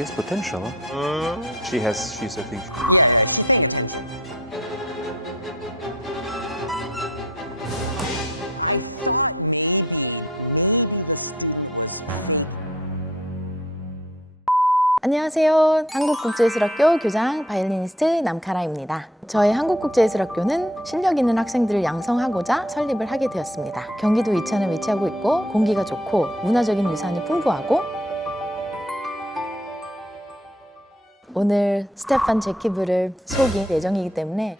she has potential. She's I think. 안녕하세요. 한국국제예술학교 교장 바이올리니스트 남카라입니다. 저희 한국국제예술학교는 실력 있는 학생들을 양성하고자 설립을 하게 되었습니다. 경기도 이천에 위치하고 있고 공기가 좋고 문화적인 유산이 풍부하고 오늘 스테판 재키브를 속일 예정이기 때문에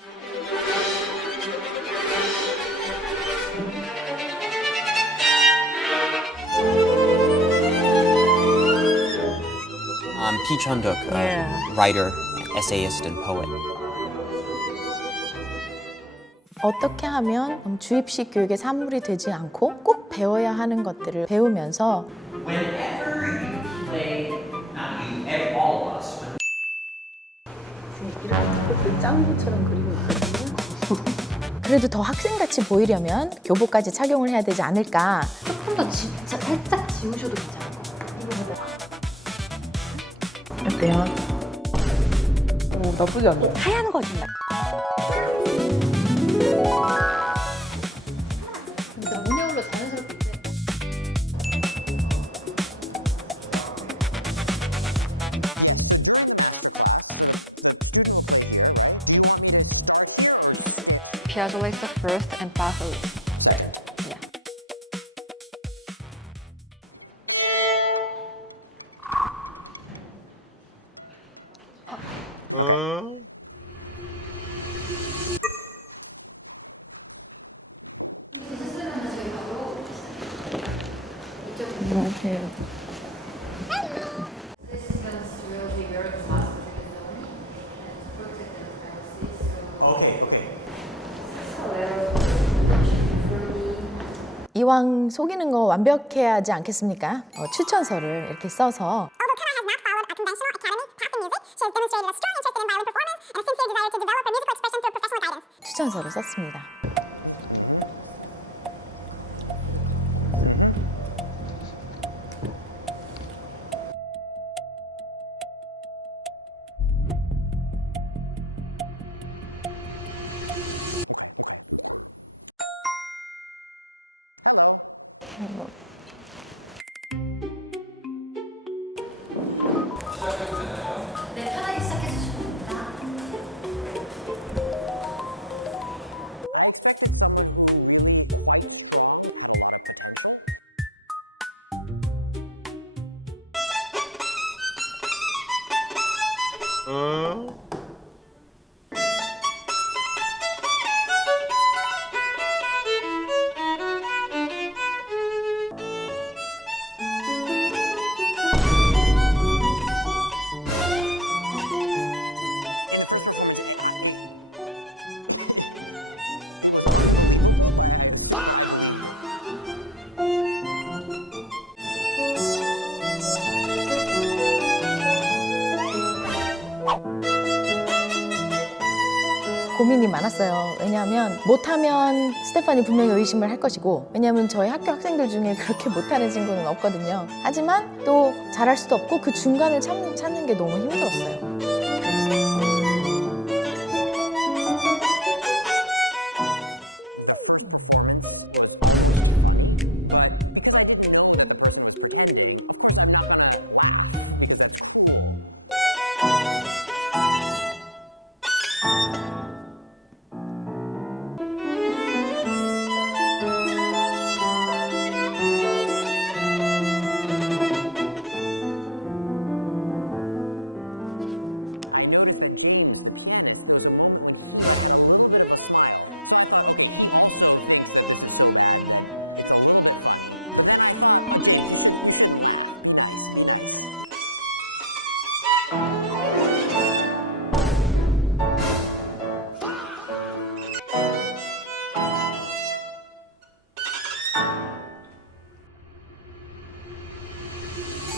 P. Chunduk, writer, essayist, and poet. 어떻게 하면 주입식 교육의 산물이 되지 않고 꼭 배워야 하는 것들을 배우면서 Whenever you play, not you, all of us. 이렇게 짱구처럼 그리고 있거든요. 그래도 더 학생같이 보이려면 교복까지 착용을 해야 되지 않을까. 조금 더 살짝 지우셔도 괜찮을 것 같아요. 어때요? 나쁘지 않네. 하얀 거짓말. 근데 문양으로 자연스럽게 Piazzolla is the first and Bajo is Second. yeah. 이왕 속이는 거 완벽해야 하지 않겠습니까? 추천서를 이렇게 써서 Although Kara has not followed a conventional academy path in music, she has demonstrated a strong interest in violin performance and a sincere desire to develop her musical expression through professional guidance. 추천서를 썼습니다. 네, 편하게 시작해 주시면 됩니다. 고민이 많았어요. 왜냐하면 못하면 스테판이 분명히 의심을 할 것이고, 왜냐하면 저희 학교 학생들 중에 그렇게 못하는 친구는 없거든요. 하지만 또 잘할 수도 없고 그 중간을 찾는 게 너무 힘들었어요.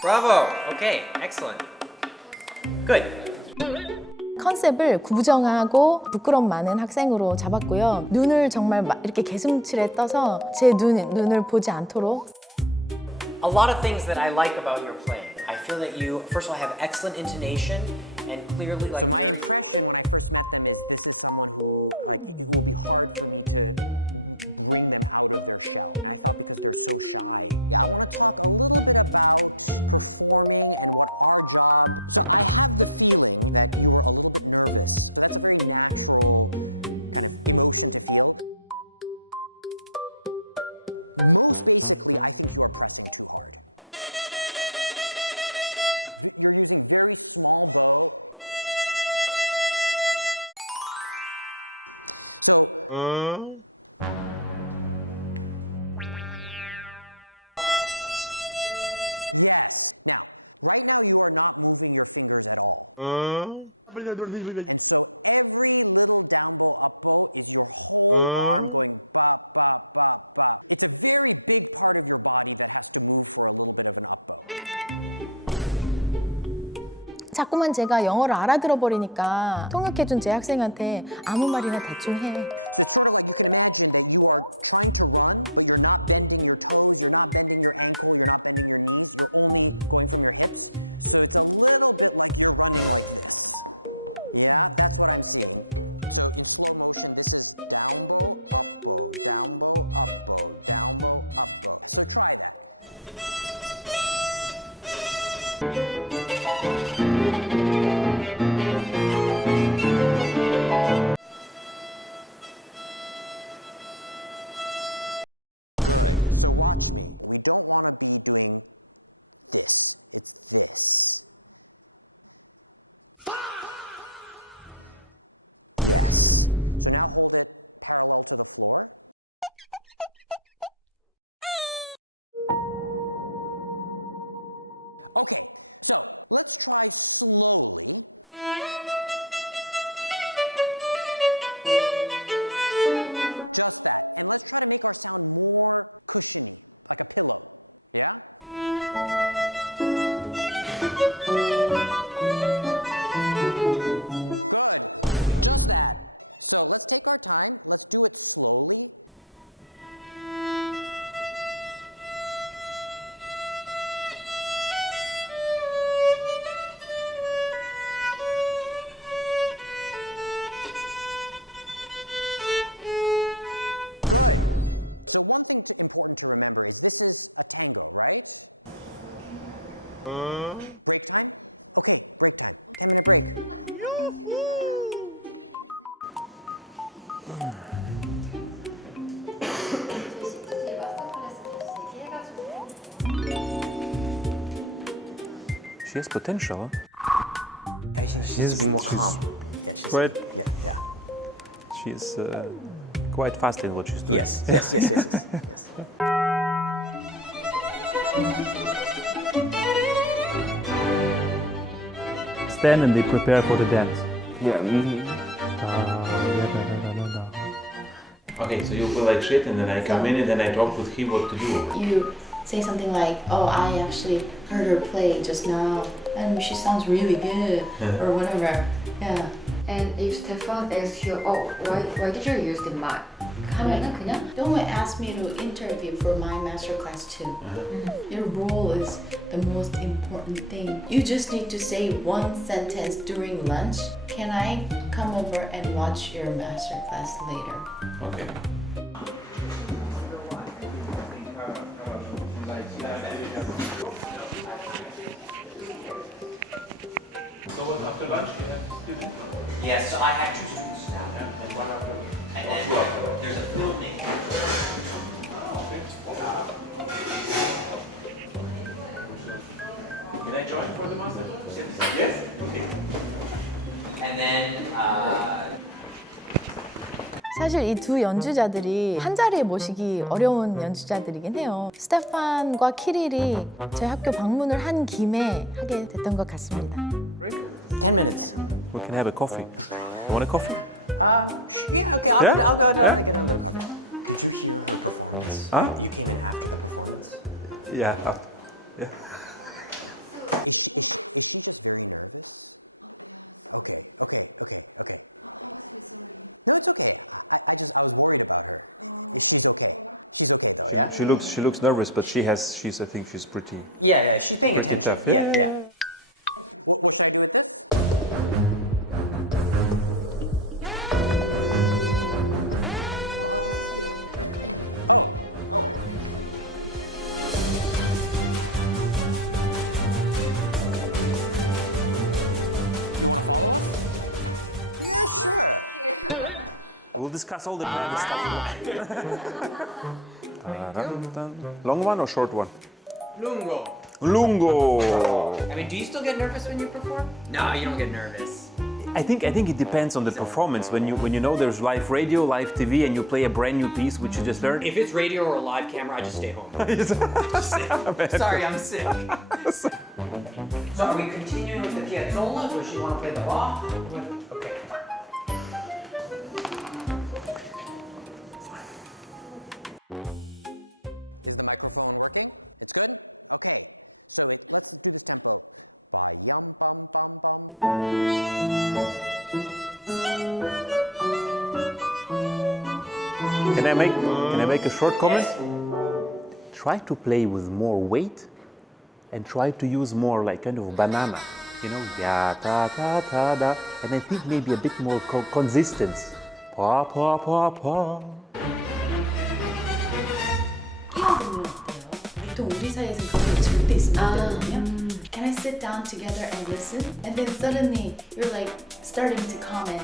Bravo. Okay, excellent. Good. 컨셉을 구부정하고 부끄럼 많은 학생으로 잡았고요. 눈을 정말 이렇게 개슴츠레 떠서 제 눈을 보지 않도록. A lot of things that I like about your play. I feel feel that you, first of all, have excellent intonation and clearly like very... 자꾸만 제가 영어를 알아들어 버리니까 통역해준 제 학생한테 아무 말이나 대충 해. She has potential. She's more calm. Yeah, she's, quite- yeah. She's quite fast in what she's doing. Yes. Stand and they prepare for the dance. Yeah. Okay, so you feel like shit and then I come in and then I talk with him what to do. You say something like, oh, I actually heard her play just now and she sounds really good or whatever. Yeah. And if Stefan asks you, oh, why did you use the mic? 하면은 그냥 don't ask me to interview for my masterclass too. Your role is the most important thing. You just need to say one sentence during lunch. Can I come over and watch your masterclass later? Okay. So after lunch you have students? Yes, so I have two students now. And then there's a filming. Can I join for the master? Yes? Okay. And then 사실 이 두 연주자들이 한 자리에 모시기 어려운 연주자들이긴 해요. 스테판과 키릴이 저희 학교 방문을 한 김에 하게 됐던 것 같습니다. 10 minutes. We can have a coffee. You want a coffee? Okay, Yeah? I'll go down Yeah? and get it. Huh? You came in after the performance. Yeah. Yeah. She looks nervous, but I think she's pretty she's paying pretty attention. tough. Yeah. We'll discuss all the private stuff. Long one or short one? Lungo. Lungo. I mean, do you still get nervous when you perform? No, you don't get nervous. I think it depends on the performance. When you know there's live radio, live TV, and you play a brand new piece which you just learned. If it's radio or a live camera, I just stay home. Sorry, I'm sick. So are we continuing with the piazzolla? Does she want to play the Bach? Okay. Can I make a short comment? Try to play with more weight and try to use more like kind of banana, you know, ya ta ta ta da, and I think maybe a bit more consistency. Pa pa pa pa. 보통 우리 사이에서 그런 게 절대 있으면 안 되거든요. Can I sit down together and listen? And then suddenly you're like starting to comment.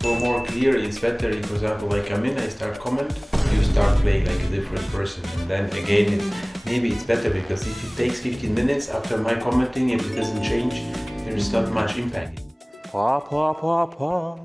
For more clear, it's better if, for example, I come in, I start comment, you start playing like a different person. And then again, maybe it's better because if it takes 15 minutes after my commenting, if it doesn't change, there's not much impact. Pa pa pa pa.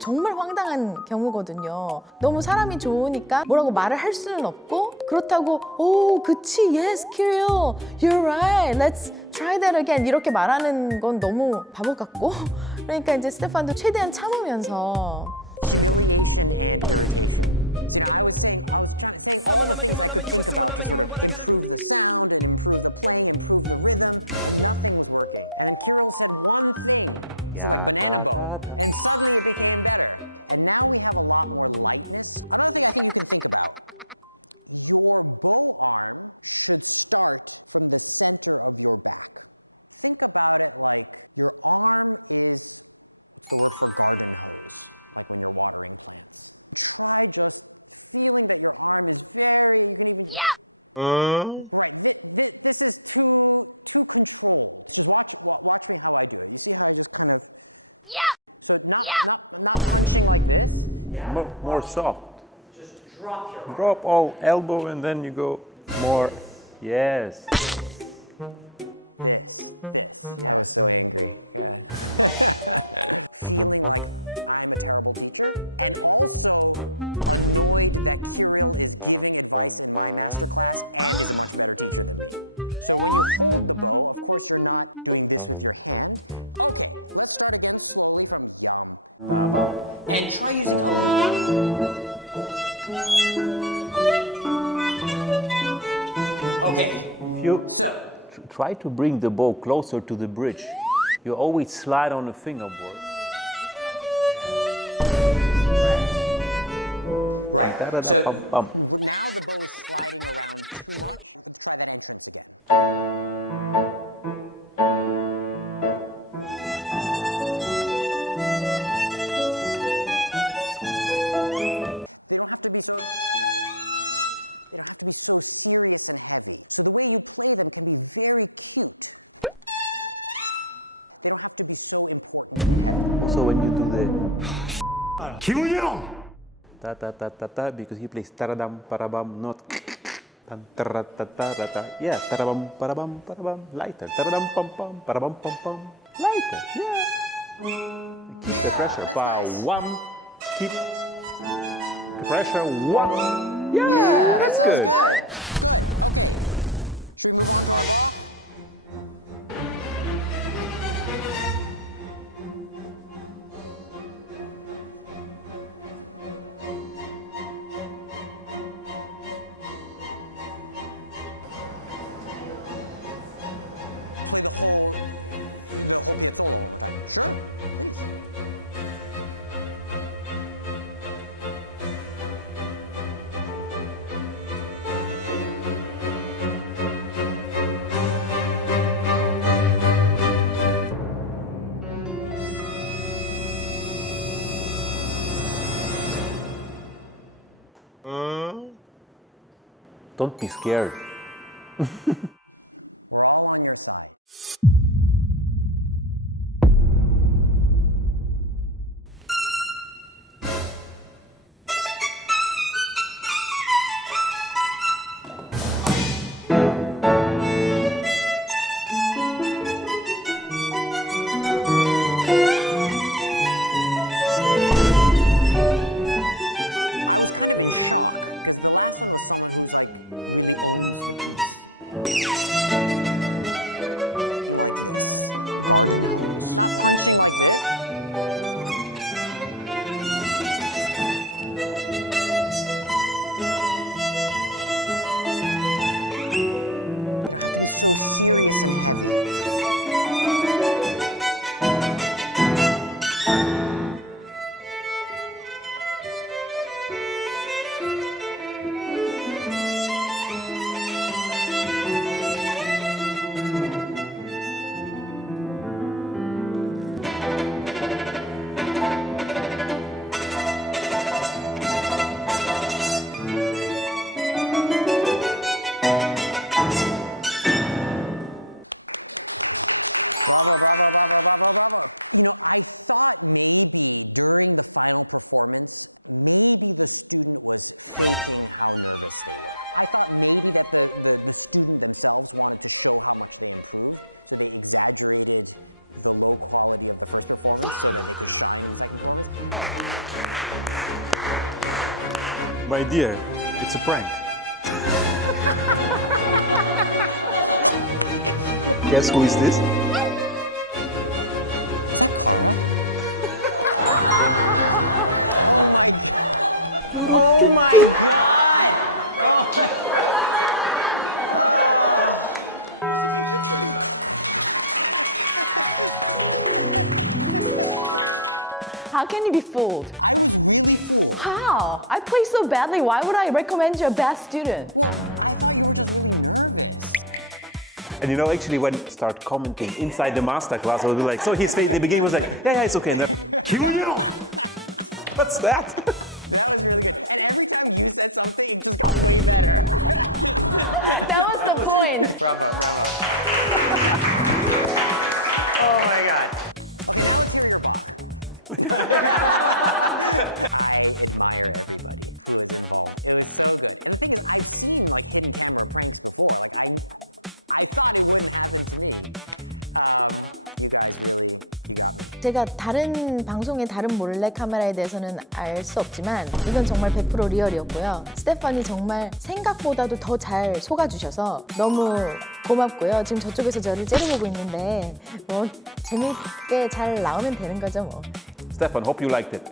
정말 황당한 경우거든요. 너무 사람이 좋으니까 뭐라고 말을 할 수는 없고 그렇다고 오 그치 yes Kirill you're right let's try that again 이렇게 말하는 건 너무 바보 같고 그러니까 이제 스테판도 최대한 참으면서 Ya ta ta ta. More soft. Just drop your Drop all elbow and then you go more. Yes. and try using Okay. If you try to bring the bow closer to the bridge, you always slide on the fingerboard. Da-da-da-pum-pum. Also, when you do the ta ta ta ta ta, because he plays taradam parabam, not tan ta ta ta ta. Yeah, tarabam parabam parabam, lighter. Taradam pam pam parabam pam pam, lighter. Yeah. Keep the pressure. Pa one. Keep the pressure. One. Yeah, that's good. Don't be scared. My dear, it's a prank. Guess who is this? How can you be fooled? How? I play so badly. Why would I recommend you a bad student? And you know, actually, when you start commenting inside the masterclass, I'll be like, so his face in the beginning was like, yeah, it's okay. And then, 기훈이요! What's that? That was the point. Oh my god. 제가 다른 방송의 다른 몰래 카메라에 대해서는 알 수 없지만 이건 정말 100% 리얼이었고요. 스테판이 정말 생각보다도 더 잘 속아주셔서 너무 고맙고요. 지금 저쪽에서 저를 째려보고 있는데 뭐 재밌게 잘 나오면 되는 거죠 뭐. Stefan, hope you liked it.